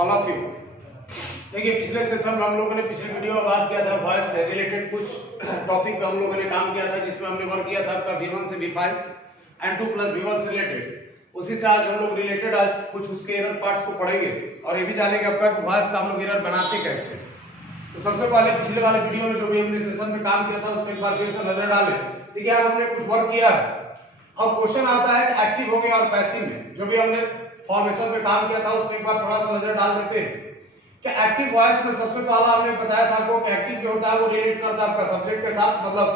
All of you. देखिए पिछले session में हम लोगों ने पिछले वीडियो में बात किया था वॉइस से रिलेटेड कुछ टॉपिक पे हम लोगों ने काम किया था जिसमें हमने वर्क किया था आपका V1 से V5 एंड 2 प्लस V1 से रिलेटेड। उसी से आज हम लोग रिलेटेड आज कुछ उसके एरर पार्ट्स को पढ़ेंगे और ये भी जानेंगे आपका कि वॉइस का हम लोग एरर बनाते कैसे। तो सबसे पहले पिछले वाले वीडियो में जो भी हमने सेशन में काम किया था उसमें एक बार फिर से नजर डालें। ठीक है, अब हमने कुछ वर्क किया है। अब क्वेश्चन आता है कि एक्टिव हो गया और पैसिव में जो भी हमने फॉर्मेशन में काम किया था उसमें एक बार थोड़ा सा नजर डाल देते हैं। क्या एक्टिव वॉइस में सबसे पहला हमने बताया था आपको कि एक्टिव जो होता है वो रिलेट करता है आपका सब्जेक्ट के साथ, मतलब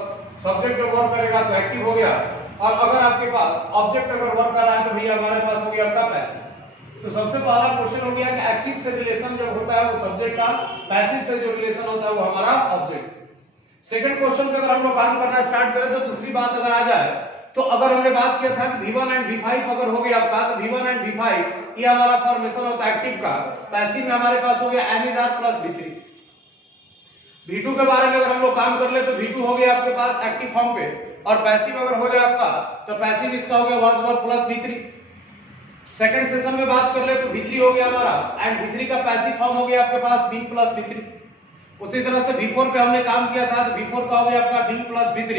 सब्जेक्ट जो वर्क करेगा तो एक्टिव हो गया, और अगर आपके पास ऑब्जेक्ट अगर वर्क कर रहा है तो भैया हमारे पास हो गया आपका पैसिव। तो सबसे पहला क्वेश्चन हो गया कि एक्टिव से रिलेशन जब होता है वो सब्जेक्ट का, पैसिव से जो रिलेशन होता है वो हमारा ऑब्जेक्ट। सेकंड क्वेश्चन पे अगर हम लोग काम करना स्टार्ट करें तो दूसरी बात अगर आ जाए तो अगर हमने बात किया था कि V1 एंड V5 अगर हो गया आपका तो V1 एंड V5 ये हमारा फॉर्मेशन होता है एक्टिव का। पैसिव में हमारे पास हो गया M is R plus V3। V2 के बारे में अगर हम लोग काम कर ले तो V2 हो गया आपके पास एक्टिव फॉर्म पे, और पैसिव अगर हो जाए आपका तो पैसिव इसका हो गया was वर्ग प्लस V3। सेकंड सेशन में बात कर ले तो V3 हो गया हमारा एंड V3 का पैसिव फॉर्म हो गया आपके पास B प्लस V3। उसी तरह से V4 पे हमने काम किया था तो V4 का हो गया आपका B प्लस V3,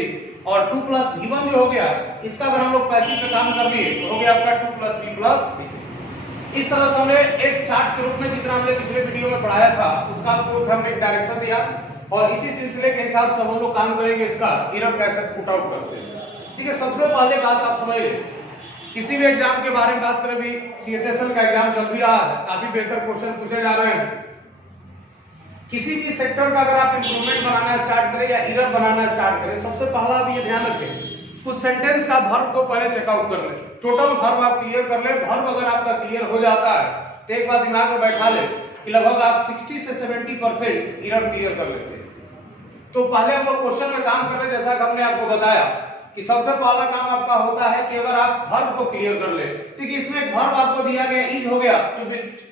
और 2 प्लस V1 जो हो गया इसका अगर हम लोग पैसिव पे काम कर लिए तो हो गया आपका 2 प्लस B प्लस V3। इस तरह से हमने एक चार्ट के रूप में जितना हमने पिछले वीडियो में पढ़ाया था उसका आपको हमने एक डायरेक्शन दिया, और इसी सिलसिले के हिसाब से हम लोग काम करेंगे इसका एरर कैसे पुट आउट करते हैं। ठीक है, सबसे पहले बात आप समझ लीजिए, किसी भी एग्जाम के बारे में बात करें, भी CHSL का एग्जाम चल भी रहा है, काफी बेहतर क्वेश्चन पूछे जा रहे हैं। किसी भी सेक्टर का अगर आप इंप्रूवमेंट बनाना स्टार्ट करें या एरर बनाना स्टार्ट करें, सबसे पहला आप ये ध्यान रखें कुछ सेंटेंस का वर्ब को पहले चेकआउट कर ले, टोटल वर्ब आप क्लियर कर ले। वर्ब अगर आपका क्लियर हो जाता है तो एक बात दिमाग में बैठा ले कि लगभग आप 60 से 70% एरर क्लियर कर लेते हैं। तो पहले हम लोग क्वेश्चन में काम कर रहे, जैसा कि हमने आपको बताया कि सबसे पहला काम आपका होता है कि अगर आप वर्ब को क्लियर कर ले। ठीक है, इसमें एक वर्ब आपको दिया गया इज हो गया टू बिल्ड।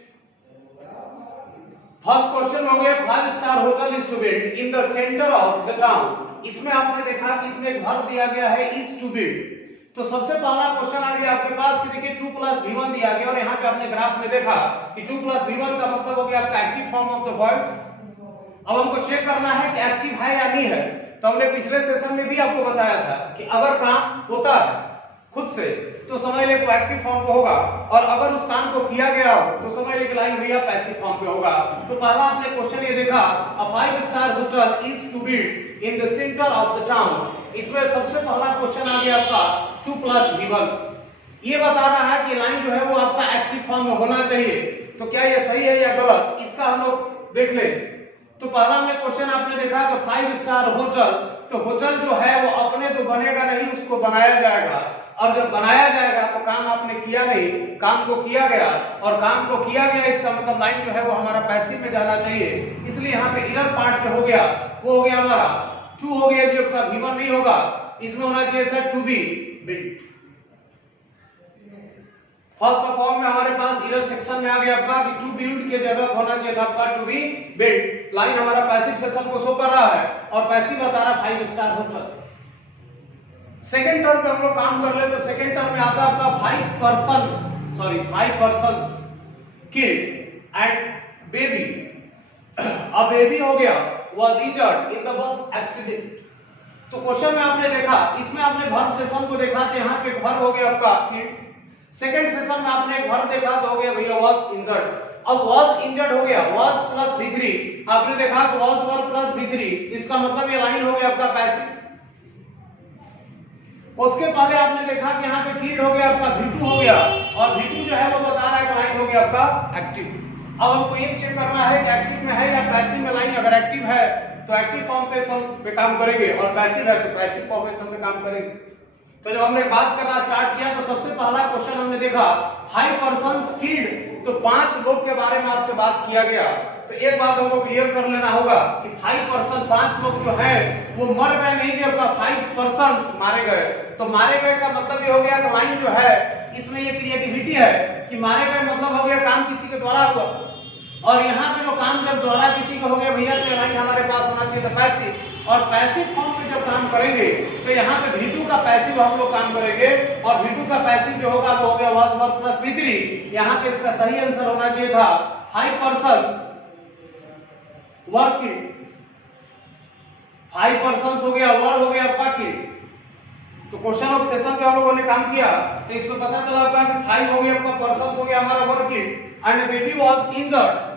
फर्स्ट क्वेश्चन हो गया 5 star hotel is to build in the centre of the town. इसमें आपने देखा कि इसमें एक वर्ब दिया गया है इज टू बिल्ड। तो सबसे पहला क्वेश्चन आ गया आपके पास कि देखिए 2 प्लस V1 दिया गया, और यहाँ पे आपने ग्राफ में देखा कि 2 प्लस V1 का मतलब हो गया आपका active form of the voice. अब हमको चेक करना है कि एक्टिव है या नहीं है। तो हमने पिछले सेशन में भी आपको बताया था कि अगर काम होता है खुद से तो समझ ले तो एक्टिव फॉर्म पे होगा, और अगर उस काम को किया गया हो तो समझ ले कि लाइन भैया पैसिव फॉर्म पे होगा। तो पहला आपने क्वेश्चन ये देखा a 5 star hotel is to build in the centre of the town. इसमें सबसे पहला क्वेश्चन आ गया आपका 2 प्लस V1। ये बता रहा है कि लाइन जो है वो आपका एक्टिव फॉर्म में होना चाहिए। तो क्या ये सही है या गलत, इसका हम लोग देख ले। तो पहला हमने क्वेश्चन आपने देखा कि 5 स्टार होटल, तो होटल जो है वो अपने तो बनेगा नहीं, उसको बनाया जाएगा, और जब बनाया जाएगा तो काम आपने किया नहीं, काम को किया गया, और काम को किया गया इसका मतलब लाइन जो है वो हमारा पैसिव में जाना चाहिए। इसलिए यहाँ पे इनर पार्ट जो हो गया वो हो गया हमारा 2 हो गया, जो आपका V1 नहीं होगा, इसमें होना चाहिए था to be build. First of all में हमारे पास एरर सेक्शन में आ गया आपका कि टू बिल्ड के जगह होना चाहिए था आपका टू बी बिल्ड। लाइन हमारा पैसिव सेक्शन को शो कर रहा है और पैसिव बता रहा 5 स्टार होटल। सेकंड टर्म पे हम लोग काम कर ले तो सेकंड टर्म में आता है आपका 5 पर्सन्स किल्ड एंड बेबी। अब बेबी हो गया was injured in the bus accident. तो क्वेश्चन में आपने देखा, इसमें आपने वर्ब सेशन को देखा तो यहाँ पे वर्ब हो गया आपका किल्ड। सेकंड सेशन में आपने एक वर्ब देखा तो हो गया भैया वाज इंजर्ड। अब वाज इंजर्ड हो गया वाज प्लस V3, आपने देखा कि वाज वर्ब प्लस V3, इसका मतलब ये लाइन हो गया आपका पैसिव। उसके पहले आपने देखा कि यहाँ पे किल्ड हो गया आपका V2 हो गया, और V2 जो है वो बता रहा है कि लाइन हो गया आपका एक्टिव। अब हमको ये चेक करना है कि एक्टिव में है या पैसिव में लाइन। अगर एक्टिव है तो एक्टिव फॉर्मेशन पे काम करेंगे, और पैसिव है तो पैसिव फॉर्मेशन पे काम करेंगे। तो जब हमने बात करना स्टार्ट किया तो सबसे पहला क्वेश्चन हमने देखा 5 पर्सन्स किल्ड, तो 5 लोग के बारे में आपसे बात किया गया। तो एक बात हमको क्लियर कर लेना होगा कि 5 लोग जो है वो मर गए नहीं, कि आपका 5 पर्सन्स मारे गए। तो मारे गए का मतलब ये हो गया कि लाइन जो है इसमें ये क्रिएटिविटी है कि मारे गए मतलब हो गया काम किसी के द्वारा हुआ। और यहाँ पे जो काम जब द्वारा किसी का हो गया भैया तो लाइन हमारे पास होना चाहिए था पैसिव, और पैसिव फॉर्म में जब काम करेंगे तो यहाँ पे V2 का पैसिव हम लोग काम करेंगे, और V2 का पैसिव जो होगा वो हो गया was वर्क प्लस V3। यहाँ पे इसका सही आंसर होना चाहिए था 5 persons वर्किंग, 5 persons हो गया, वर हो गया आपका किड। तो क्वेश्चन ऑफ सेशन पे हम लोगों ने काम किया तो इसमें पता चला आपका कि 5 हो गया आपका पर्सन्स हो गया हमारा work kid, and baby was injured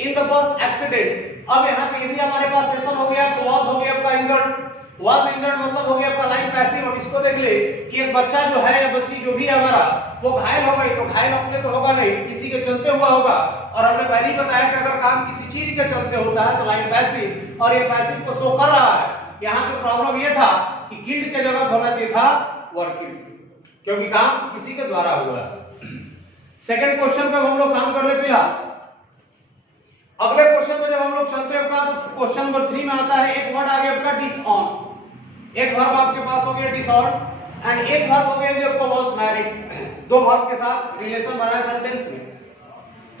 in the bus accident. अब यहाँ पे ये भी हमारे पास सेशन हो गया तो वाज हो गया आपका इंजर्ड, वाज इंजर्ड मतलब हो गया आपका लाइन पैसिव। अब इसको देख ले कि एक बच्चा जो है या बच्ची जो भी है हमारा वो घायल हो गई, तो घायल अपने तो होगा नहीं, किसी के चलते हुआ होगा, और हमने पहले ही बताया कि अगर काम किसी चीज के चलते होता है तो लाइन पैसिव, और ये पैसिव को शो कर रहा है। यहाँ पे प्रॉब्लम ये था कि किड के जगह होना चाहिए था वर्क किड, क्योंकि काम किसी के द्वारा हुआ है। सेकंड क्वेश्चन पे हम लोग काम कर रहे फिलहाल। अगले क्वेश्चन पे जब हम लोग चलते हैं तो क्वेश्चन नंबर 3 में आता है एक वर्ड आ गया आपका डिसऑन, एक वर्ब आपके पास हो गया डिसऑन, एंड एक वर्ब हो गया जो आपका वाज मैरिड। दो वर्ब के साथ रिलेशन बना है सेंटेंस में।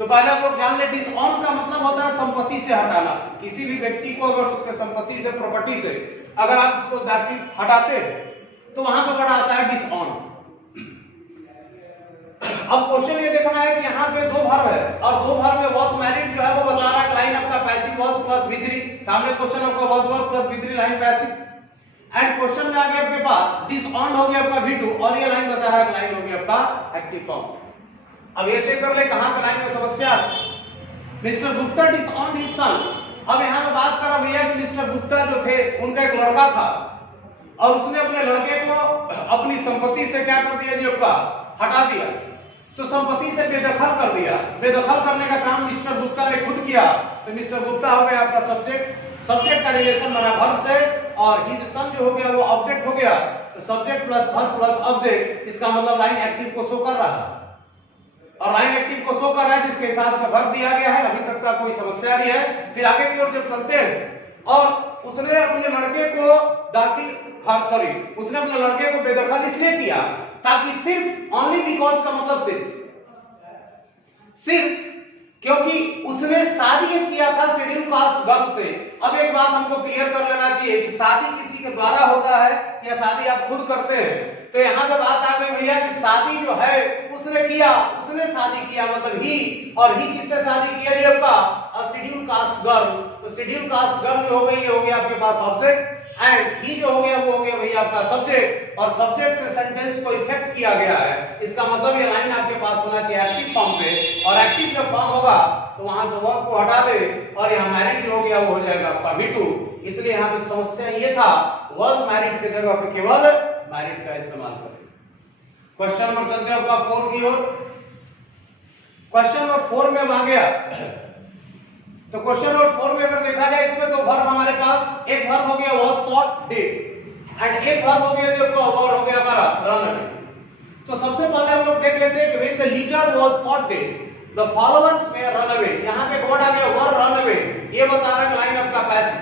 तो पहले हम लोग जान ले डिसऑन का मतलब होता है संपत्ति से हटाना। किसी भी व्यक्ति को अगर उसके संपत्ति से, प्रॉपर्टी से अगर आप उसको दाखिल हटाते हैं तो वहां पे वर्ड आता है डिसऑन। अब क्वेश्चन ये देखना है कि यहाँ पे दो वर्ब है और दो वर्ब में वाज मैरिड जो है वो बता रहा है लाइन आपका पैसिव वाज प्लस V3, सामने क्वेश्चन आपका was verb plus V3 line passive, and question में आ गया आपके पास डिसऑन हो गया आपका V2, और ये लाइन बता रहा है लाइन हो गया आपका एक्टिव फॉर्म। अब ये चेक कर ले कहां पे लाइन में समस्या है। Mister Gupta डिसऑन his son. अब यहां पे बात कर रहा भैया कि मिस्टर गुप्ता जो थे उनका एक लड़का था और उसने अपने लड़के को अपनी संपत्ति से क्या कर दिया जी आपका हटा दिया, तो संपत्ति से बेदखल कर दिया। बेदखल करने का काम मिस्टर गुप्ता ने खुद किया, तो मिस्टर गुप्ता हो गया आपका सब्जेक्ट, सब्जेक्ट का रिलेशन बना वर्ब से, और हिज सन जो हो गया वो ऑब्जेक्ट हो गया, तो subject plus verb plus object, इसका मतलब लाइन एक्टिव को शो कर रहा है, और लाइन एक्टिव को शो कर रहा है जिसके हिसाब से वर्ब दिया गया है। अभी तक का कोई समस्या नहीं है। फिर आगे की ओर जब चलते हैं और उसने अपने लड़के को उसने अपने लड़के को बेदखल इसलिए किया ताकि सिर्फ ओनली बिकॉज का मतलब सिर्फ क्योंकि उसने शादी किया था शेड्यूल कास्ट गर्ल से। अब एक बात हमको क्लियर कर लेना चाहिए कि शादी किसी के द्वारा होता है या शादी आप खुद करते हैं। तो यहाँ पे बात आ गई भैया कि शादी जो है उसने किया, उसने शादी किया मतलब ही, और ही किससे शादी किया जी आपका शेड्यूल कास्ट गर्ल। तो शेड्यूल कास्ट गर्ल जो हो गई ये हो गया आपके पास ऑब्जेक्ट, एंड ही जो हो गया वो हो गया भैया आपका सब्जेक्ट, और सब्जेक्ट से सेंटेंस को इफेक्ट किया गया है। इसका मतलब ये लाइन आपके पास होना चाहिए एक्टिव फॉर्म पे, और एक्टिव जब फॉर्म होगा तो वहां से वॉज को हटा दे और यहाँ मैरिड जो हो गया वो हो जाएगा आपका V2। इसलिए यहाँ पे समस्या ये था वॉज मैरिड के जगह पे केवल मैरिड का इस्तेमाल करें। क्वेश्चन नंबर चलते हैं आपका 4 की ओर। क्वेश्चन नंबर 4 में आ गया तो क्वेश्चन नंबर 4 में अगर देखा जाए इसमें तो वर्ब हमारे पास एक वर्ब हो गया वाज शॉट डिड, एंड एक वर्ब हो गया जो वर्ब हो गया हमारा रन अवे। तो सबसे पहले हम लोग देख लेते हैं कि when the leader was shot did the followers में रन अवे। यहां पे वर्ड आ गया वर्ब रन अवे, ये बता रहा है लाइन आपका passive,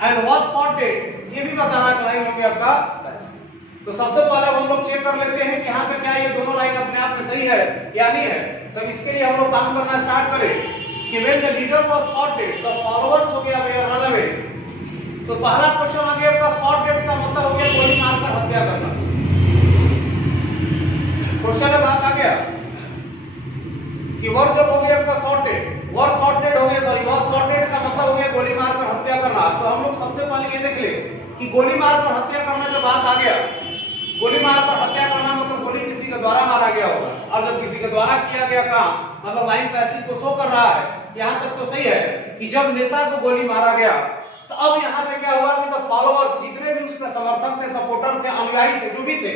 and was shot did ये भी बता रहा है लाइन हो गया आपका पैसिव। तो सबसे पहले हम लोग चेक कर लेते हैं कि यहां पे क्या ये दोनों लाइन अपने आप में सही है या नहीं है। तो इसके लिए हम लोग काम करना स्टार्ट करें कि when the leader was shot dead the followers हो गया भैया run away। तो पहला क्वेश्चन आ गया आपका shot dead का मतलब हो गया गोली मारकर हत्या करना। क्वेश्चन में बात आ गया कि वर्ब जब हो गया आपका shot dead, verb shot dead हो गया, सॉरी वर्ब shot dead का मतलब हो गया गोली मारकर हत्या करना। तो हम लोग सबसे पहले ये देख ले कि गोली मारकर हत्या करना जब बात आ गया, गोली मारकर हत्या करना मतलब गोली किसी के द्वारा मारा गया होगा, और जब किसी के द्वारा किया गया काम मतलब लाइन पैसिव को शो कर रहा है। यहां तक तो सही है कि जब नेता को गोली मारा गया तो अब यहां पे क्या हुआ कि द फॉलोअर्स जितने भी उसके समर्थक थे, सपोर्टर थे, अनुयायी थे, जो भी थे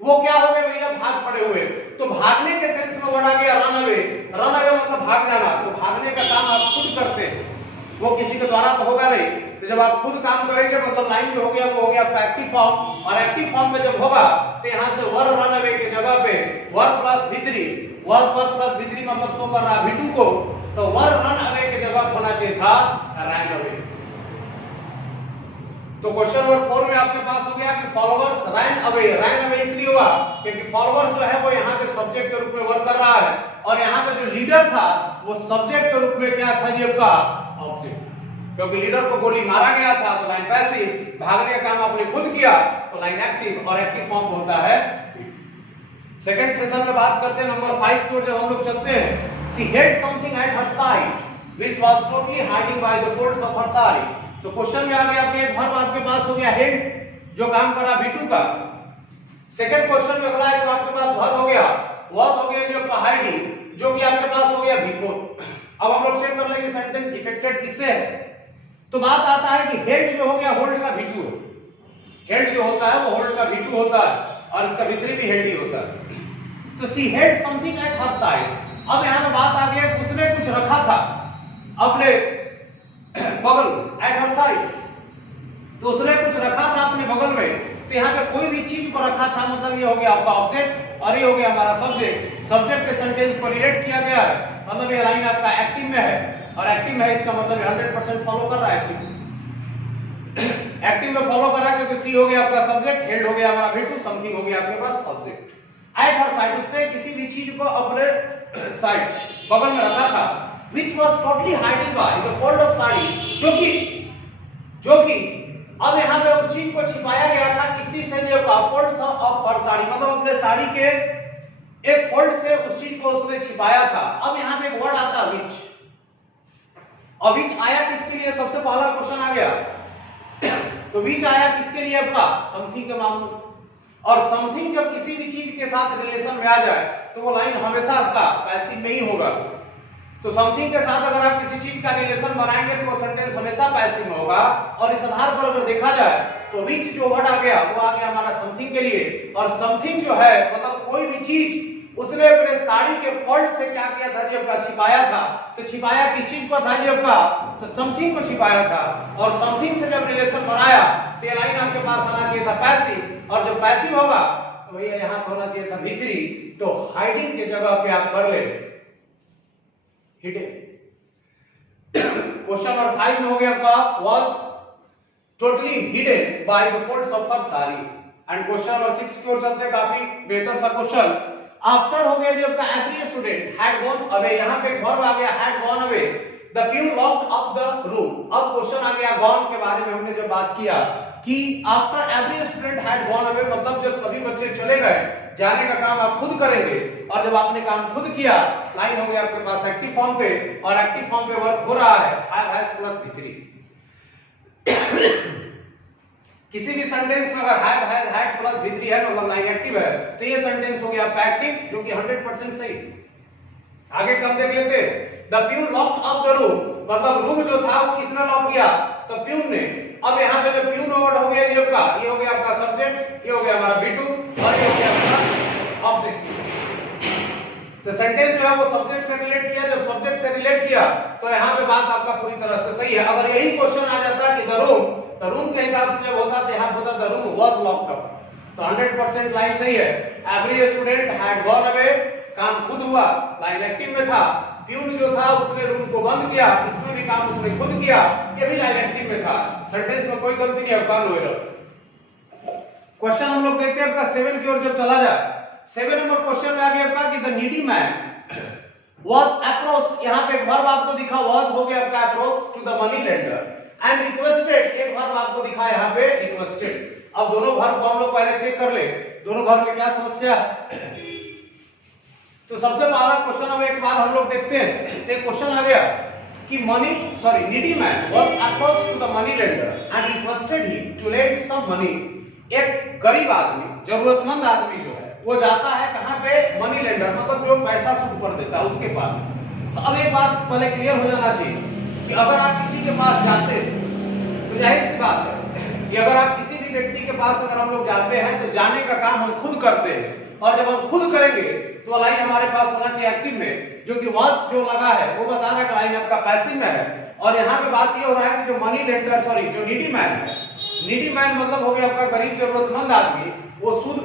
वो क्या हो गए भैया भाग पड़े हुए। तो भागने के सेंस में वर्ड आ गया रन अवे। रन अवे मतलब भाग जाना। तो भागने का काम आप खुद करते हैं, वो किसी के द्वारा तो होगा नहीं। तो जब आप खुद काम करेंगे मतलब लाइन जो हो गया वो हो गया आपका एक्टिव फॉर्म, और एक्टिव फॉर्म में जब होगा तो यहां से वर्ब रन अवे की जगह पे verb plus V3 was verb plus V3 मतलब शो कर रहा है V2 को, तो वर्ब रन अवे की जगह होना चाहिए था रन अवे। तो क्वेश्चन नंबर 4 में आपके पास हो गया कि फॉलोअर्स रैन अवे इसलिए हुआ क्योंकि फॉलोअर्स जो है वो यहाँ पे सब्जेक्ट के रूप में वर्क कर रहा है और यहाँ का जो लीडर था वो सब्जेक्ट के रूप में क्या था जी आपका ऑब्जेक्ट, क्योंकि लीडर को गोली मारा गया था तो लाइन पैसिव, भागने का काम आपने खुद किया तो लाइन एक्टिव और एक्टिव फॉर्म होता है। सेकंड सेशन में बात करते हैं नंबर 5 की ओर जब हम लोग चलते हैं। She had something at her side which was totally hiding by the folds of her sari. तो क्वेश्चन में आ गया आपके एक वर्ब आपके पास हो गया हेड जो काम करा V2 का। सेकंड क्वेश्चन में अगला एक आपके पास वर्ब हो गया वाज हो गया जो आपका हाइडिंग जो कि आपके पास हो गया V4। अब हम लोग चेक कर लेंगे सेंटेंस इफेक्टेड किससे है। तो बात आता है कि हेड जो हो गया होल्ड का V2, हेड जो होता है वो होल्ड का V2 होता है और इसका V3 भी हेड ही होता है। तो she had something at her side. अब यहां पे बात आ गई उसने कुछ रखा था अपने बगल एट हर साइड, तो उसने कुछ रखा था अपने बगल में। तो यहाँ पे कोई भी चीज को रखा था मतलब ये हो गया आपका ऑब्जेक्ट और ये हो गया हमारा सब्जेक्ट। सब्जेक्ट के सेंटेंस को रिलेट किया गया है मतलब ये लाइन आपका एक्टिव में है और एक्टिव में है इसका मतलब 100% फॉलो कर रहा है एक्टिव एक्टिव में फॉलो कर रहा है क्योंकि सी हो गया आपका सब्जेक्ट, हेड हो गया हमारा V2, समथिंग हो गया आपके पास ऑब्जेक्ट। एट हर साइड उसने किसी भी चीज को अपने साइड बगल में रखा था which was totally hiding by the fold of sari जो कि अब यहाँ पे उस चीज को छिपाया गया था किसी से जो फोल्ड्स ऑफ हर साड़ी मतलब अपने साड़ी के एक फोल्ड से उस चीज को उसने छिपाया था। अब यहाँ पे एक वर्ड आता है which, और which आया किसके लिए, सबसे पहला क्वेश्चन आ गया तो which आया किसके लिए आपका समथिंग के मामले में, और समथिंग जब किसी भी चीज के साथ रिलेशन में आ जाए तो वो लाइन हमेशा आपका पैसिव में ही होगा। तो समथिंग के साथ अगर आप किसी चीज का रिलेशन बनाएंगे तो वो सेंटेंस हमेशा पैसिव में होगा। और इस आधार पर अगर देखा जाए तो which जो वर्ड आ गया वो आ गया हमारा समथिंग के लिए, और समथिंग जो है मतलब कोई भी चीज उसने अपने साड़ी के फोल्ड से क्या किया था जब का छिपाया था। तो छिपाया किस चीज को था जब का, तो समथिंग को छिपाया था, और समथिंग से जब रिलेशन बनाया तो ये लाइन आपके पास आना चाहिए था पैसिव, और जब पैसिव होगा तो भैया यहां पे होना चाहिए था V3। तो हाइडिंग के जगह पे आप कर ले हिडन। क्वेश्चन नंबर 5 में हो गया आपका was totally hidden by the folds of her sari. And question number 6 की ओर चलते हैं, काफी बेहतर सा क्वेश्चन। आफ्टर हो गया जो आपका every student had gone away, यहां पे एक वर्ब आ गया had gone away, the peon locked up the room. अब क्वेश्चन आ गया गॉन के बारे में हमने जो बात किया कि after every student had gone away मतलब जब सभी बच्चे चले गए, जाने का काम आप खुद करेंगे, और जब आपने काम खुद किया लाइन हो गया आपके पास एक्टिव फॉर्म पे, और एक्टिव फॉर्म पे वर्क हो रहा है हैव प्लस V3। किसी भी सेंटेंस में अगर have has had plus V3 है मतलब लाइन एक्टिव है तो ये सेंटेंस हो गया आपका एक्टिव जो कि 100% सही। आगे कम देख लेते हैं। The peon locked up the room मतलब रूम जो था वो किसने लॉक किया, तो प्यून ने। अब यहाँ पे जो प्यून वर्ड हो गया ये आपका, ये हो गया आपका सब्जेक्ट, ये हो गया हमारा V2 और ये हो गया आपका ऑब्जेक्ट। तो सेंटेंस जो है वो सब्जेक्ट से रिलेट किया, जब सब्जेक्ट से रिलेट किया तो यहाँ पे बात आपका पूरी तरह से सही है। अगर यही क्वेश्चन आ जाता कि द रूम, तो रूम के हिसाब से जब होता तो यहाँ होता the room was locked up, तो 100% लाइन सही है। Every student had gone away, काम खुद हुआ, लाइन एक्टिव में था। प्यून जो था उसने रूम को बंद किया, इसमें भी काम उसने खुद किया, ये भी लाइन एक्टिव में था। सेंटेंस में कोई गलती नहीं है, आपका नो एरर। क्वेश्चन हम लोग देखते हैं आपका 7 की ओर जब चला जाए। 7 नंबर क्वेश्चन में आ गया आपका कि the needy man was approached, यहाँ पे एक वर्ब आपको दिखा was हो गया आपका approach to the money lender and requested, एक वर्ब आपको दिखा यहाँ पे requested। अब दोनों वर्ब को हम लोग पहले चेक कर ले, दोनों वर्ब में क्या समस्या है। तो सबसे पहला क्वेश्चन अब एक बार हम लोग देखते हैं। एक क्वेश्चन आ गया कि needy man was approached to the money lender and requested him to lend some money। एक गरीब आदमी, जरूरतमंद आदमी जो है वो जाता है कहां पे, मनी लेंडर मतलब जो पैसा सूद पर देता है उसके पास। तो अब एक बात पहले क्लियर हो जाना चाहिए कि अगर आप किसी के पास जाते हैं तो जाहिर सी बात है कि अगर आप किसी भी व्यक्ति के पास अगर हम लोग जाते हैं तो जाने का काम हम खुद करते हैं, और जब हम खुद करेंगे तो लाइन हमारे पास होना चाहिए एक्टिव में, जो कि वाज जो लगा है वो बता रहा है कि लाइन आपका पैसिव में है। और यहाँ पे बात ये हो रहा है कि जो मनी लेंडर जो नीडी मैन है, नीडी मैन मतलब हो गया आपका गरीब जरूरतमंद आदमी, वो सूद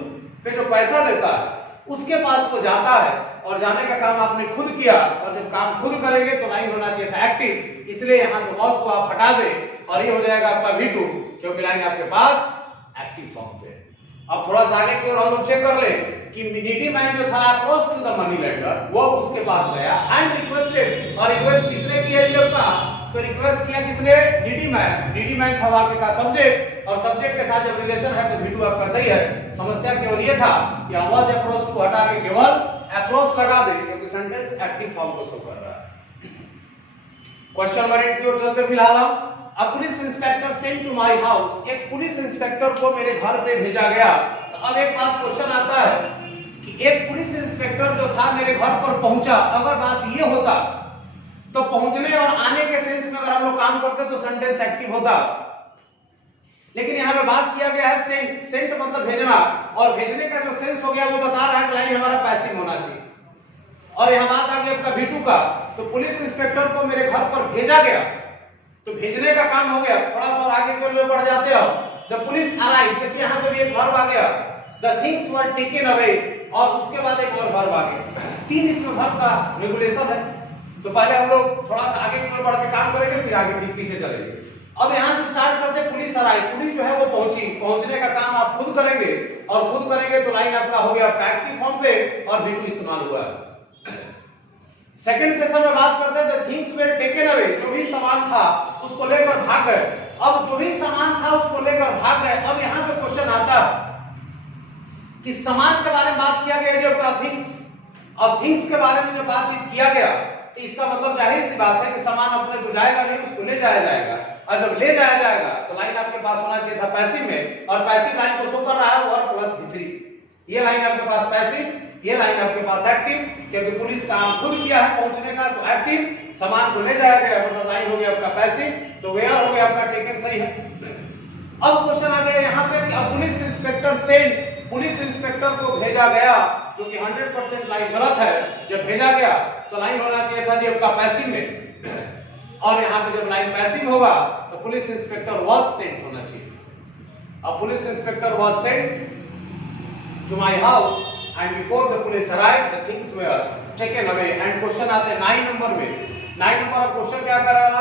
पे जो पैसा देता है उसके पास को जाता है, और जाने का काम आपने खुद किया, और जब काम खुद करेंगे तो लाइन होना चाहिए था एक्टिव, इसलिए यहाँ पे वाज को आप हटा दें और ये हो जाएगा आपका V2। क्योंकि लाइन आपके पास एक्टिव फॉर्म पे। अब थोड़ा सा आगे की ओर हम लोग चेक कर ले कि नीडी मैन जो था approach to the money lender, वो उसके पास गया एंड रिक्वेस्टेड, और रिक्वेस्ट किसने किया ये का, तो रिक्वेस्ट किया किसने, नीडी मैन। नीडी मैन था आपके का सब्जेक्ट, और सब्जेक्ट के साथ जब रिलेशन है तो V2 आपका सही है। समस्या केवल ये था कि वाज अप्रोच को हटा के केवल अप्रोच लगा दे, क्योंकि सेंटेंस एक्टिव फॉर्म को शो कर रहा है। क्वेश्चन नंबर 8 की ओर चलते फिलहाल हम। A police inspector sent to my house, एक पुलिस इंस्पेक्टर को मेरे घर पे भेजा गया। तो अब एक बात क्वेश्चन आता है कि एक पुलिस इंस्पेक्टर जो था मेरे घर पर पहुंचा, अगर बात ये होता तो पहुंचने और आने के सेंस में अगर हम लोग काम करते तो सेंटेंस एक्टिव होता, लेकिन यहाँ पे बात किया गया है सेंट। सेंट मतलब भेजना, और भेजने का जो सेंस हो गया वो बता रहा है कि लाइन हमारा पैसिव होना चाहिए। और यहाँ बात आ गई आपका V2 का, तो पुलिस इंस्पेक्टर को मेरे घर पर भेजा गया, तो भेजने का काम हो गया। थोड़ा सा आगे की ओर बढ़ जाते हो। द पुलिस अराइव्ड, देखिए यहाँ पे भी एक वर्ब आ गया, the things were taken away, और उसके बाद एक और वर्ब आ गया। 3 इसमें वर्ब का रेगुलेशन है। तो पहले हम लोग थोड़ा सा आगे की ओर बढ़ के काम करेंगे, फिर आगे पीछे चलेंगे। अब यहाँ से स्टार्ट करते हैं, पुलिस अराइव, पुलिस जो है वो पहुंची। पहुंचने का काम आप खुद करेंगे, और खुद करेंगे तो लाइन आपका हो गया एक्टिव फॉर्म पे, और V2 इस्तेमाल हुआ है। सेकंड सेशन में बात करते हैं, the things where taken away, जो भी सामान था उसको लेकर भाग गए। अब जो भी सामान था उसको लेकर भाग गए। अब यहाँ पे क्वेश्चन आता है कि सामान के बारे में बात किया गया जो थिंग्स, अब थिंग्स के बारे में जो बातचीत किया गया, तो इसका मतलब जाहिर सी बात है कि सामान अपने तो जाएगा नहीं, उसको ले जाया जाएगा। और जब ले जाया जाएगा तो लाइन आपके पास होना चाहिए था पैसिव में, और पैसिव लाइन को शो कर रहा है वर्ब प्लस V3। ये लाइन आपके पास पैसिव, ये लाइन आपके पास एक्टिव, क्योंकि पुलिस काम खुद किया है पहुंचने का, तो एक्टिव। सामान को ले जाया गया मतलब लाइन हो गया आपका पैसिव, तो वेयर हो गया आपका टेकन, सही है। अब क्वेश्चन आ गया यहाँ पे कि police inspector sent, police inspector को भेजा गया, जो कि 100% लाइन गलत है। जब भेजा गया तो लाइन होना चाहिए था जी आपका पैसिव में, और यहाँ पे जब लाइन पैसिव होगा तो पुलिस इंस्पेक्टर वाज सेंट होना चाहिए। अब police inspector was sent to my house and before the police arrived the things were taken away। and question आते हैं 9 नंबर में। 9 नंबर का क्वेश्चन क्या कर रहा है,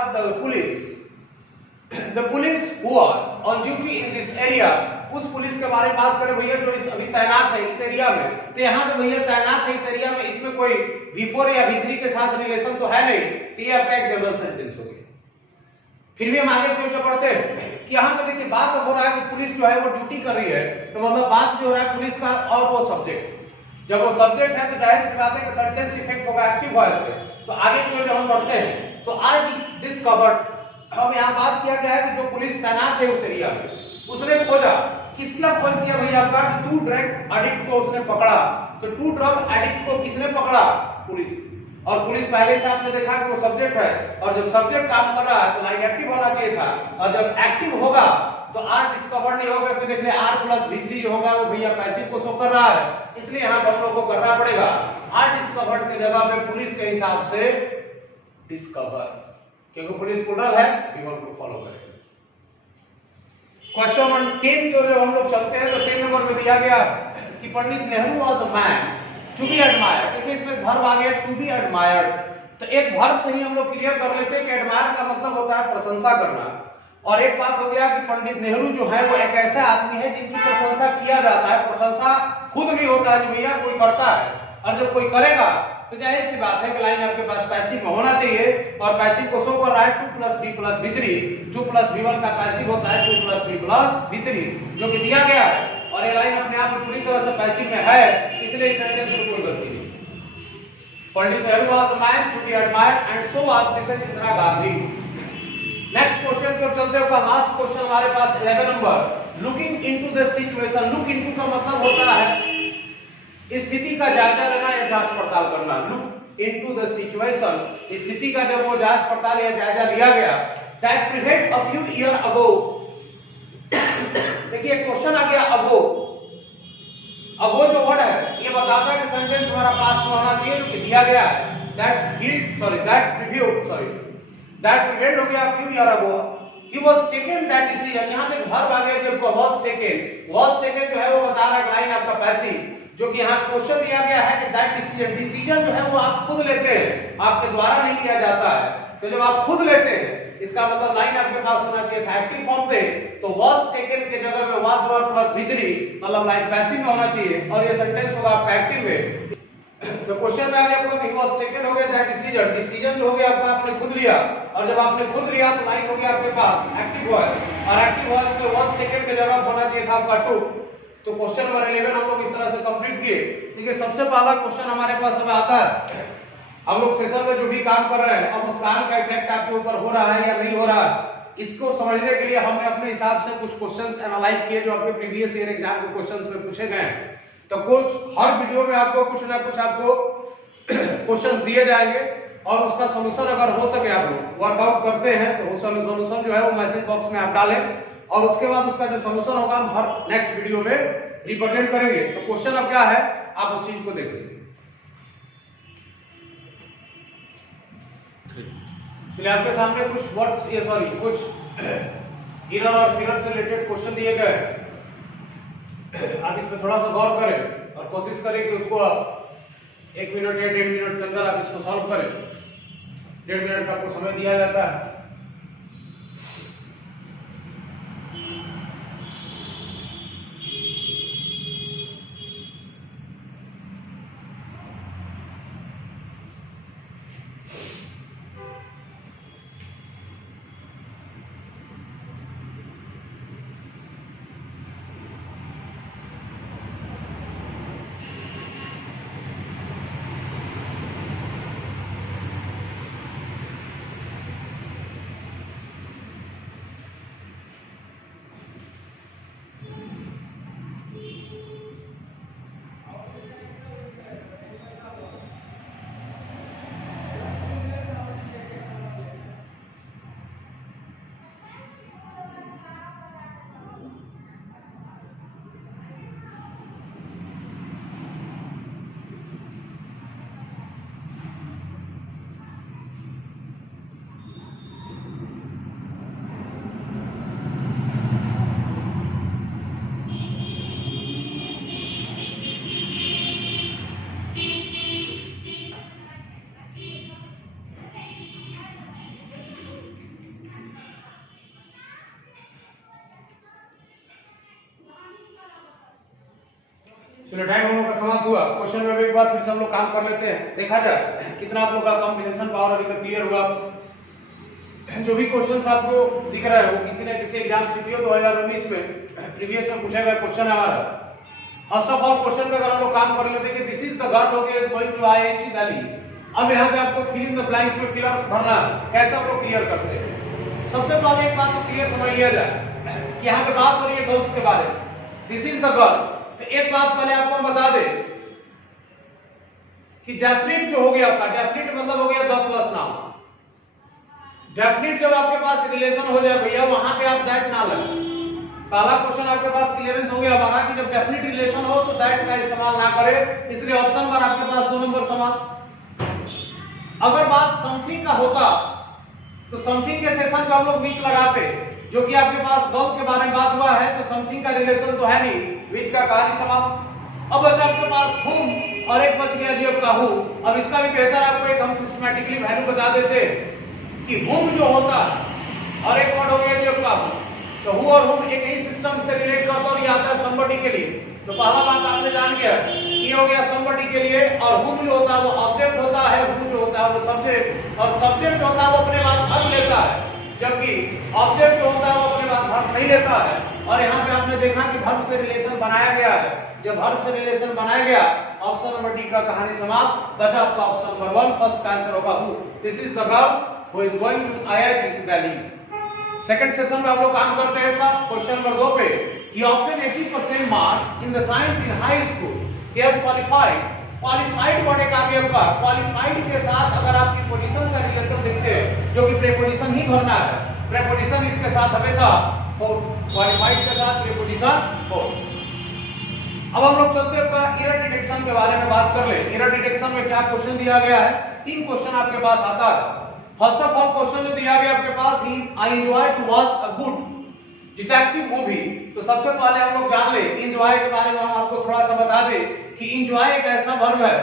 the police who are on duty in this area, उस police के बारे में बात करें भैया जो इस अभी तैनात है इस एरिया में। तो यहाँ पे भैया तैनात है इस एरिया में, इसमें कोई V4 या V3 के साथ रिलेशन तो है नहीं, तो ये आपका एक जनरल सेंटेंस हो गया। फिर भी हम आगे क्यों बढ़ते हैं कि यहाँ पे देखिए बात अब हो रहा है कि पुलिस जो है वो ड्यूटी कर रही है, तो मतलब बात जो हो रहा है पुलिस का और वो सब्जेक्ट। जब वो सब्जेक्ट है तो जाहिर सी बात है कि सेंटेंस इफेक्ट होगा एक्टिव वॉइस से। तो आगे की ओर जब हम बढ़ते हैं तो आर डिस्कवर्ड, अब यहाँ बात किया गया है कि जो पुलिस तैनात है उस एरिया में, उसने खोजा। किसका खोज किया भैया आपका, टू ड्रग एडिक्ट को उसने पकड़ा। तो टू ड्रग एडिक्ट को किसने पकड़ा, पुलिस। और पुलिस पहले से आपने देखा कि वो सब्जेक्ट है, और जब सब्जेक्ट काम कर रहा है तो लाइन एक्टिव होना चाहिए था, और जब एक्टिव होगा तो आर डिस्कवर्ड नहीं होगा, क्योंकि देखिए आर प्लस V3 जो होगा वो भैया पैसिव को शो कर रहा है, इसलिए यहाँ पर हम लोग को करना पड़ेगा आर डिस्कवर्ड के जगह पे पुलिस के हिसाब से डिस्कवर, क्योंकि पुलिस प्लूरल है, V1 को फॉलो करें। क्वेश्चन नंबर 10 की ओर जब हम लोग चलते हैं तो 10 नंबर में दिया गया कि Pandit Nehru was a man to be admired. देखिए इसमें वर्ब आ गया टू बी एडमायर्ड, तो एक वर्ब से ही हम लोग क्लियर कर लेते हैं कि एडमायर का मतलब होता है प्रशंसा करना। और एक बात हो गया कि पंडित नेहरू जो है वो एक ऐसा आदमी है जिनकी प्रशंसा किया जाता है। प्रशंसा खुद नहीं होता है भैया, कोई करता है, और जब कोई करेगा तो जाहिर सी बात है कि लाइन आपके पास पैसिव में होना चाहिए, और पैसिव को शो कर रहा है 2 + B + V3। 2 + V1 का पैसिव होता है 2 + B + V3, जो कि दिया गया है, और ये लाइन अपने आप में पूरी तरह से पैसिव में है, इसलिए इस सेंटेंस में कोई गलती नहीं। Pandit Nehru was a man to be admired and so was Mrs Indira Gandhi. Next question को चलते हैं, लास्ट क्वेश्चन हमारे पास 11 number, looking into the situation. Look into का मतलब होता है स्थिति का जायजा लेना या जांच पड़ताल करना। लुक इनटू द सिचुएशन, स्थिति का जब वो जांच पड़ताल या जायजा लिया गया, that prevent a few year ago. देखिए क्वेश्चन आ गया अगो। अगो जो वर्ड है ये बताता है कि सेंटेंस हमारा पास्ट में होना चाहिए, जो कि दिया गया है दैट प्रिवेंट हो गया few year ago. He was taken that decision, यहाँ पे वर्ब आ गया जो was taken जो है वो बता रहा है लाइन आपका पैसिव, जो कि यहाँ क्वेश्चन दिया गया है कि दैट डिसीजन जो है वो आप खुद लेते हैं, आपके द्वारा नहीं लिया जाता है। तो जब आप खुद लेते हैं इसका मतलब लाइन आपके पास होना चाहिए था एक्टिव फॉर्म पे, तो वाज टेकन के जगह में वाज वर प्लस V3 मतलब लाइन पैसिव में होना चाहिए और ये सेंटेंस होगा आपका एक्टिव में। तो क्वेश्चन में आ गया आपका ही वाज टेकन हो गया दैट डिसीजन, डिसीजन जो हो गया आपका आपने खुद लिया, और जब आपने खुद लिया तो लाइन हो गया आपके पास एक्टिव वॉइस, और एक्टिव वॉइस में वाज टेकन के जगह होना चाहिए था आपका टू। तो क्वेश्चन नंबर 11 हम लोग इस तरह से कंप्लीट किए। ठीक है, सबसे पहला क्वेश्चन हमारे पास हमें आता है, हम लोग सेशन में जो भी काम कर रहे हैं अब उस काम का इफेक्ट आपके ऊपर हो रहा है या नहीं हो रहा है, इसको समझने के लिए हमने अपने हिसाब से कुछ क्वेश्चंस एनालाइज किए जो आपके प्रीवियस ईयर एग्जाम के क्वेश्चंस में पूछे गए हैं। तो कुछ हर वीडियो में आपको कुछ ना कुछ आपको क्वेश्चंस दिए जाएंगे और उसका सॉल्यूशन अगर हो सके आप लोग वर्कआउट करते हैं तो वो सॉल्यूशन जो है वो मैसेज बॉक्स में आप डालें और उसके बाद उसका जो सॉल्यूशन होगा हम हर नेक्स्ट वीडियो में रिप्रेजेंट करेंगे। तो क्वेश्चन अब क्या है आप उस चीज को देखिए। चलिए आपके सामने कुछ वर्ड्स ये सॉरी कुछ इनर और फिगर से रिलेटेड क्वेश्चन दिए गए, आप इसमें थोड़ा सा गौर करें और कोशिश करें कि उसको आप 1 मिनट या 1.5 मिनट के अंदर आप इसको सॉल्व करें। 1.5 मिनट का आपको समय दिया जाता है। चलो टाइम हम लोग का समाप्त हुआ। क्वेश्चन में एक बार फिर से हम लोग काम कर लेते हैं, देखा जाए कितना आप लोग का कॉम्प्रिहेंशन पावर अभी तक क्लियर हुआ। जो भी क्वेश्चंस आपको दिख रहा है वो किसी न किसी एग्जाम सीपीओ 2019 में प्रीवियस में पूछा गया क्वेश्चन है हमारा। फर्स्ट ऑफ ऑल क्वेश्चन पे अगर हम लोग काम कर लेते हैं कि दिस इज द गर्ल हो गया is going to IIT Delhi. अब यहाँ पे आपको फिल इन द ब्लैंक्स में फिलर भरना कैसे हम लोग क्लियर करते हैं। सबसे पहले एक बात तो क्लियर समझ लिया जाए कि यहाँ पे बात हो रही है गर्ल्स के बारे में, दिस इज द गर्ल। तो एक बात पहले आपको बता दे कि डेफिनिट जो हो गया आपका, डेफिनिट मतलब हो गया द प्लस नाउन। डेफिनिट जब आपके पास रिलेशन हो जाए भैया वहां पे आप दैट ना लगे। पहला क्वेश्चन आपके पास क्लियरेंस हो गया हमारा कि जब डेफिनिट रिलेशन हो तो दैट का इस्तेमाल ना करें, इसलिए ऑप्शन पर आपके पास 2 नंबर समान। अगर बात समथिंग का होता तो समथिंग के सेशन पे हम लोग बीच लगाते, जो कि आपके पास गर्ल के बारे में बात हुआ है तो समथिंग का रिलेशन तो है नहीं, बीच का कहानी समाप्त। अब बचा आपके पास whom और एक बच गया जी आपका who। अब इसका भी बेहतर आपको एक हम सिस्टमैटिकली वैल्यू बता देते कि whom जो होता है और एक वर्ड हो गया जी आपका who। तो who और whom एक ही सिस्टम से रिलेट करता और ये आता है somebody के लिए। तो पहला बात आपने जान गया ये हो गया somebody के लिए, और whom जो होता है वो ऑब्जेक्ट होता है, who जो होता है वो सब्जेक्ट, और सब्जेक्ट जो होता है वो अपने बाद verb लेता है, जबकि ऑब्जेक्ट जो होता है वो अपने बाद verb नहीं लेता है। और यहाँ पे आपने देखा कि वर्ब से रिलेशन बनाया गया है। जब वर्ब से रिलेशन बनाया गया ऑप्शन नंबर डी का कहानी समाप्त। बचा आपका ऑप्शन नंबर 1, फर्स्ट आंसर होगा who. This is the girl who is going to IIT Delhi. Second session में हम लोग काम करते हैं का क्वेश्चन नंबर 2 पे कि obtain 80% marks in the science in high school, he has qualified. Qualified word एक आ गया आपका, क्वालिफाइड के साथ अगर आप प्रीपोजिशन का रिलेशन देखते हैं जो कि प्रीपोजिशन ही भरना है, प्रीपोजिशन इसके साथ हमेशा फोर, क्वालिफाइड के साथ प्रीपोजिशन फोर। अब हम लोग चलते हैं एरर डिटेक्शन के बारे में बात कर ले। एरर डिटेक्शन में क्या क्वेश्चन दिया गया है, 3 क्वेश्चन आपके पास आता है। फर्स्ट ऑफ ऑल क्वेश्चन जो दिया गया आपके पास ही I enjoy to watch a good detective movie. तो सबसे पहले हम लोग जान ले एंजॉय के बारे में, हम आपको थोड़ा सा बता दे कि एंजॉय एक ऐसा वर्ब है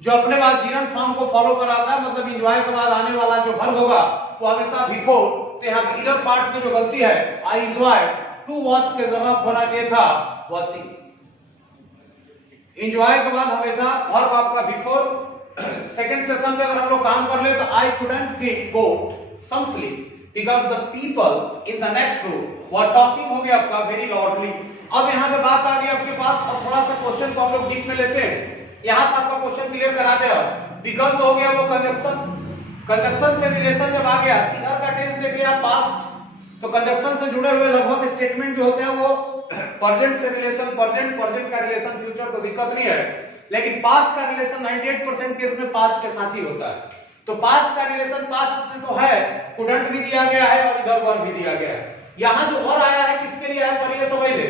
जो अपने बाद जीरन फॉर्म को फॉलो कराता है, मतलब इंजॉय के बाद आने वाला जो वर्ब होगा वो हमेशा बिफोर। तो यहाँ पे इधर पार्ट में जो गलती है, आई एंजॉय टू वॉच के जगह होना चाहिए था वॉचिंग। एंजॉय के बाद हमेशा वर्ब आपका बिफोर। सेकंड सेशन में अगर हम लोग काम कर ले तो I couldn't go some sleep because the people in the next room were talking, हो गया आपका वेरी लाउडली। अब यहाँ पे बात आ गई आपके पास, अब थोड़ा सा क्वेश्चन को हम लोग डीप में लेते हैं। यहां से आपका क्वेश्चन क्लियर करा दे। बिकॉज़ हो गया वो कंजक्शन, कंजक्शन से रिलेशन जब आ गया, इधर का टेंस देख लिया पास्ट, तो कंजक्शन से जुड़े हुए लगभग स्टेटमेंट जो होते हैं वो प्रेजेंट से रिलेशन, प्रेजेंट का रिलेशन फ्यूचर, तो दिक्कत नहीं है। लेकिन पास्ट का रिलेशन 98% केस में पास्ट के साथ ही होता है। तो पास्ट का रिलेशन पास्ट से तो है, कुडंट भी दिया गया है और इधर वर भी दिया गया है। यहां जो वर आया है किसके लिए आया, पर ये समझ ले,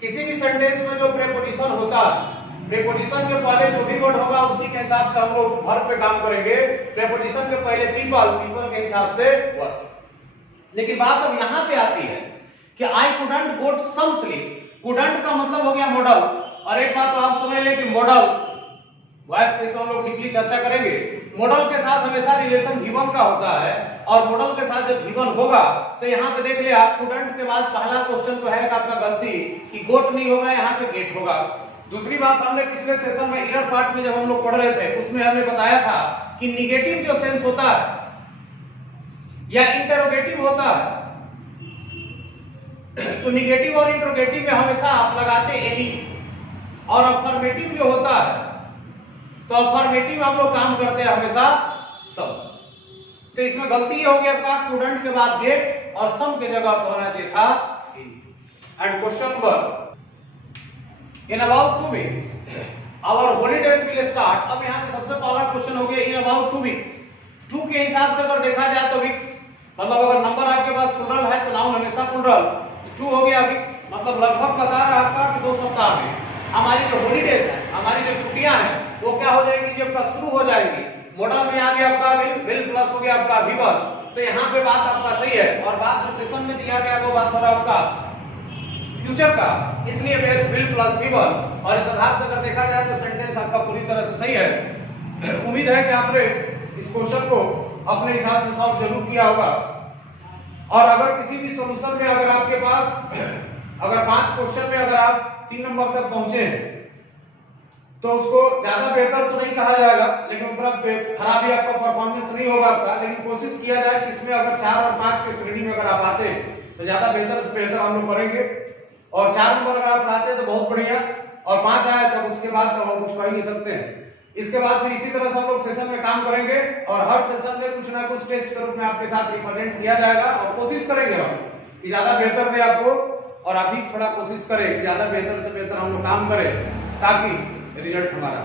किसी भी सेंटेंस में जो प्रीपोजिशन होता है, प्रीपोजिशन के पहले जो भी वर्ड होगा उसी के हिसाब से हम लोग वर्ब पे काम करेंगे। प्रीपोजिशन के पहले पीपल के हिसाब से वर्ब। लेकिन बात अब यहां पे आती है कि I couldn't go some sleep. Couldn't का मतलब हो गया मॉडल, और एक बात तो आप समझ ले कि मॉडल वॉइस केस में हम लोग डीपली चर्चा करेंगे। मॉडल के साथ हमेशा रिलेशन गिवन का होता है, और मॉडल के साथ जब गिवन होगा तो यहाँ पे देख लिया कुडंट के बाद पहला क्वेश्चन तो है आपका गलती कि गोट नहीं होगा, यहाँ पे गेट होगा। दूसरी बात, हमने पिछले सेशन में इनर पार्ट में जब हम लोग पढ़ रहे थे उसमें हमने बताया था कि निगेटिव जो सेंस होता है या इंटरोगेटिव होता है, तो निगेटिव और इंटरोगेटिव में हमेशा आप लगाते एनी, और अफर्मेटिव जो होता है तो अफर्मेटिव हम लोग काम करते हैं हमेशा सब। तो इसमें गलती हो गई आपका, कुडंट के बाद गेट और सम के जगह पर होना चाहिए था and question number In about 2 weeks, our holidays will start। अब यहाँ पे सबसे पहला क्वेश्चन हो गया in about 2 weeks। 2 के हिसाब से अगर देखा जाए तो weeks, मतलब अगर नंबर आपके पास प्लुरल है तो नाउन हमेशा प्लुरल। 2 हो गया weeks, मतलब लगभग बता रहा है आपका कि 2 सप्ताह में हमारी जो हॉलीडेज है, हमारी जो छुट्टियां हैं वो क्या हो जाएगी, जब का शुरू हो जाएगी। मॉडल में आ गया आपका विल प्लस हो गया आपका विल। तो यहाँ पे बात आपका सही है, और बात जो सेशन में दिया गया वो बात हो रहा है आपका फ्यूचर का, इसलिए विल प्लस विल। और इस आधार से अगर देखा जाए तो सेंटेंस आपका पूरी तरह से सही है। उम्मीद है कि आपने इस क्वेश्चन को अपने हिसाब से सॉल्व जरूर किया होगा। और अगर किसी भी सॉल्यूशन में अगर आपके पास अगर 5 क्वेश्चन में अगर आप 3 नंबर तक पहुंचे हैं तो उसको ज्यादा बेहतर तो नहीं कहा जाएगा, लेकिन उतना खराब ही आपका परफॉर्मेंस नहीं होगा आपका। लेकिन कोशिश किया जाए कि इसमें अगर 4 और 5 के श्रेणी में अगर आप आते हैं तो ज्यादा बेहतर से बेहतर हम लोग करेंगे। और 4 नंबर अगर आप लाते तो बहुत बढ़िया, और 5 आया तब उसके बाद तो हम कुछ कर ही नहीं सकते हैं। इसके बाद फिर इसी तरह से हम लोग सेशन में काम करेंगे, और हर सेशन में कुछ ना कुछ टेस्ट के रूप में आपके साथ रिप्रेजेंट किया जाएगा, और कोशिश करेंगे हम कि ज्यादा बेहतर दे आपको, और आप भी थोड़ा कोशिश करें कि ज्यादा बेहतर से बेहतर हम लोग काम करें ताकि रिजल्ट हमारा